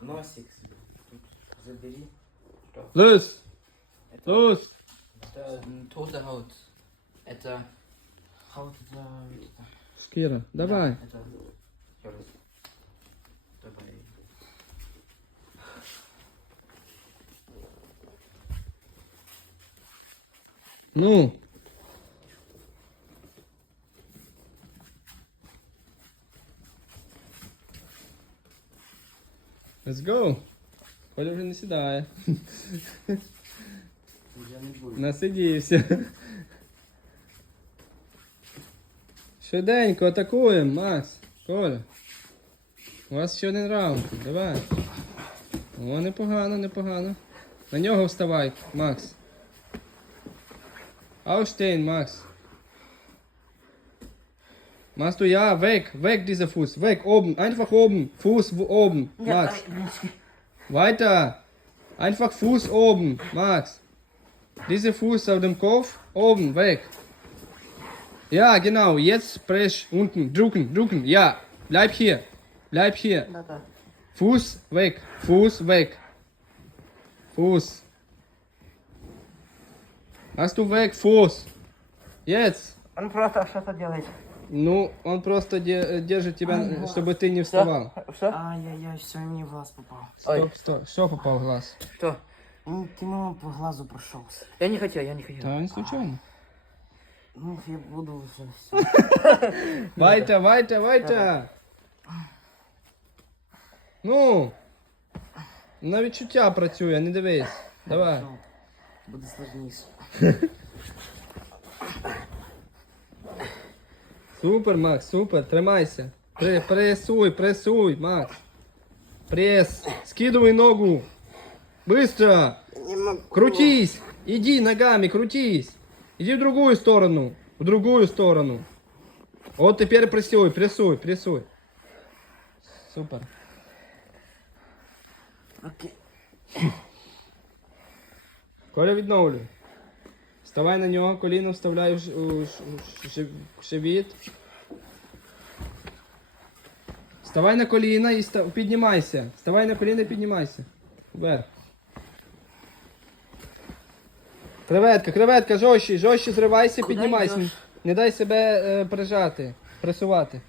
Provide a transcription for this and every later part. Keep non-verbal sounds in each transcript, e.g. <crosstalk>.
Носик себе тут забери. Что? Los! Это, Los! это м, tote Haut. Это Haut, это... это- Шкіра, давай. Да, это... Ещё раз. Давай. Ну. Let's go. Коля вже не сідає. Я не буду. Насидівся. Швиденько атакуємо, Макс. Коля. У вас ще один раунд. Давай. О, непогано, непогано. На нього вставай, Макс. Aufstehen, Max. Machst du ja, weg, weg dieser Fuß, weg, oben, einfach oben, Fuß wo oben, Max. Weiter, einfach Fuß oben, Max. Dieser Fuß auf dem Kopf, oben, weg. Ja, genau, jetzt press unten, drücken, drücken, ja, bleib hier, bleib hier. Да-да. Fuß weg, Fuß weg. Fuß. Hast du weg, Fuß. Jetzt. Он просто что-то делает. Ну, он просто де- держит тебя, Ага. чтобы ты не вставал. Что? Ай-яй-яй, все, мне в глаз попал. Ой. Стоп, стоп. Что попал в глаз? Что? Ну, ты мама по глазу прошелся. Я не хотел, я не хотел. Да, не случайно. Ну, я буду уже все. <laughs> Weiter, weiter, weiter. Ну. На відчуття працює, не дивись. Давай. Буде сложніше. <laughs> Супер, Макс, супер, тримайся. При, прессуй, прессуй, Макс. Пресс. Скидывай ногу. Быстро. Крутись. Иди ногами, крутись. Иди в другую сторону. В другую сторону. Вот теперь прессуй, прессуй, прессуй. Супер. Окей. Коля відновлюй. Вставай на нього, коліно вставляй у живіт. Вставай на коліна і ста- піднімайся. Вставай на коліна і піднімайся. Вверх. Креветка, креветка, жорстче, жорстче зривайся, Куди піднімайся. йдеш? Не дай себе е, прижати, пресувати.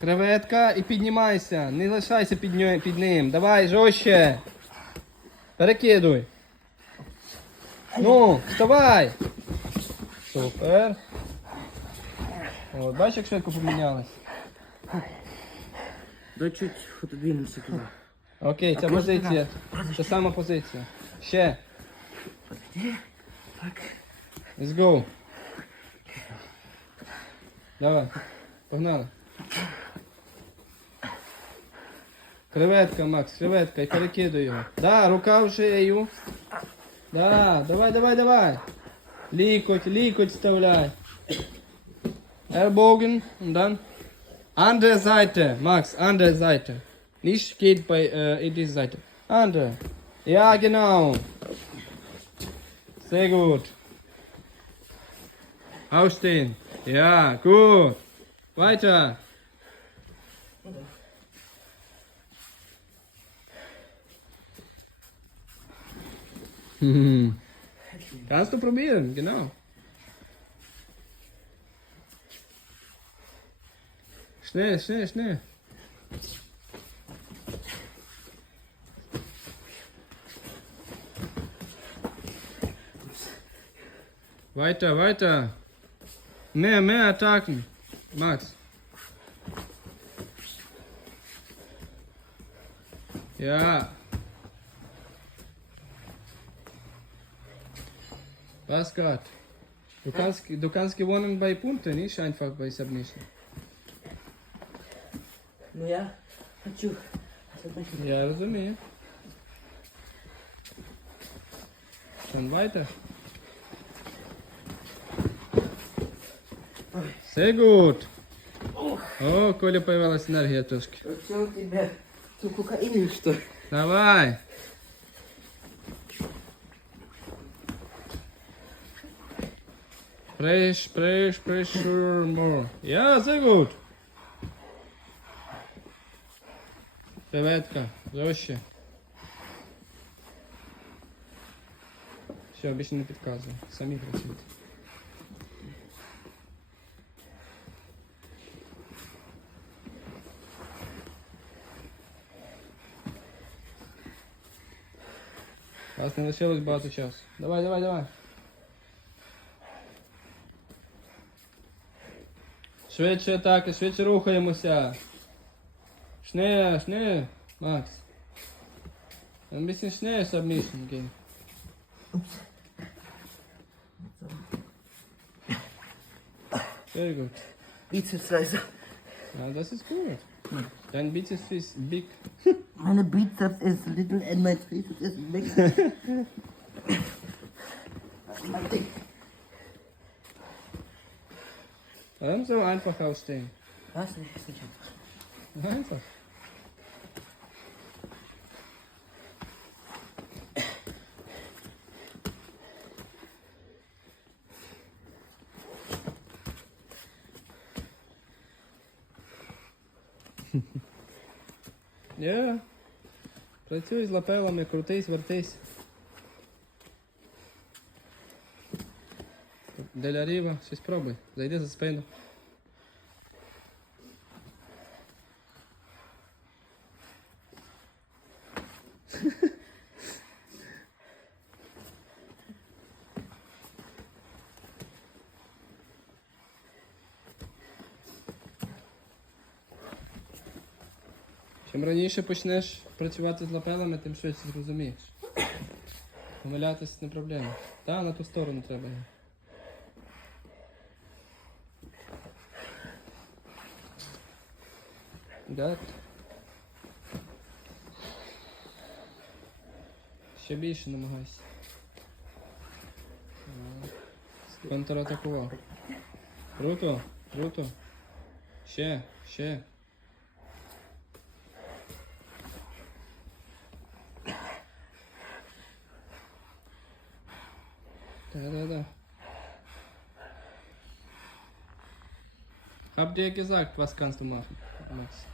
Креветка і піднімайся. Не лишайся під, ньо- під ним. Давай, жорстче. Перекидуй. Ну, вставай. Супер. От, бачиш, як швидко помінялось. Да чуть отодвинемся туда. Окей, ця позиція. Це сама позиція. Ще. Так. Let's go. Давай. Погнали. Креветка, Макс, креветка, і перекидуй його. Да, рука в шею. Да, давай, давай, давай. Лікоть, лікоть вставляй. Ellbogen und dann andere Seite, Max, andere Seite. Nicht geht bei äh, in diese Seite. Andere. Ja, genau. Sehr gut. Aufstehen. Ja, gut. Weiter. <laughs> Hm. Kannst du probieren, genau. Schnell, schnell, schnell. Weiter, weiter. Mehr, mehr Attacken. Max. Ja. Was Gott. Du kannst, du kannst gewonnen bei Punkten, nicht einfach bei Submission. Ну я хочу. Weiter. Sehr gut. О, Коля появилась энергия трошки. Что у тебя? Ты кокаин или что? Давай. Press, press, pressure more. Ja, sehr gut. Креветка. Жорстче. Все, більше не підказую. Самі працюйте. У Вас не лишилось багато часу. Давай, давай, давай. Швидше так, швидше рухаємося. Schnell, schnell, Max. Ein bisschen schnell submission gehen. Sehr gut. Bizepsreise. Ja, das ist gut. Dein Bizeps ist big. Meine Bizeps ist little and my triceps is big. <laughs> Warum so einfach ausstehen? Was? Nee, ist nicht einfach. Einfach. Yeah. Працюй з лапелами, крутись, вертись. Деля ріва, щось пробуй. Зайди за спину. Чим раніше почнеш працювати з лапелами, тим швидше зрозумієш. Помилятись не проблема. Та, на ту сторону треба. Так. Ще більше намагайся. Так. Контратакував. Круто, круто. Ще, ще. Da-da-da. Hab dir gesagt, was kannst du machen, Max?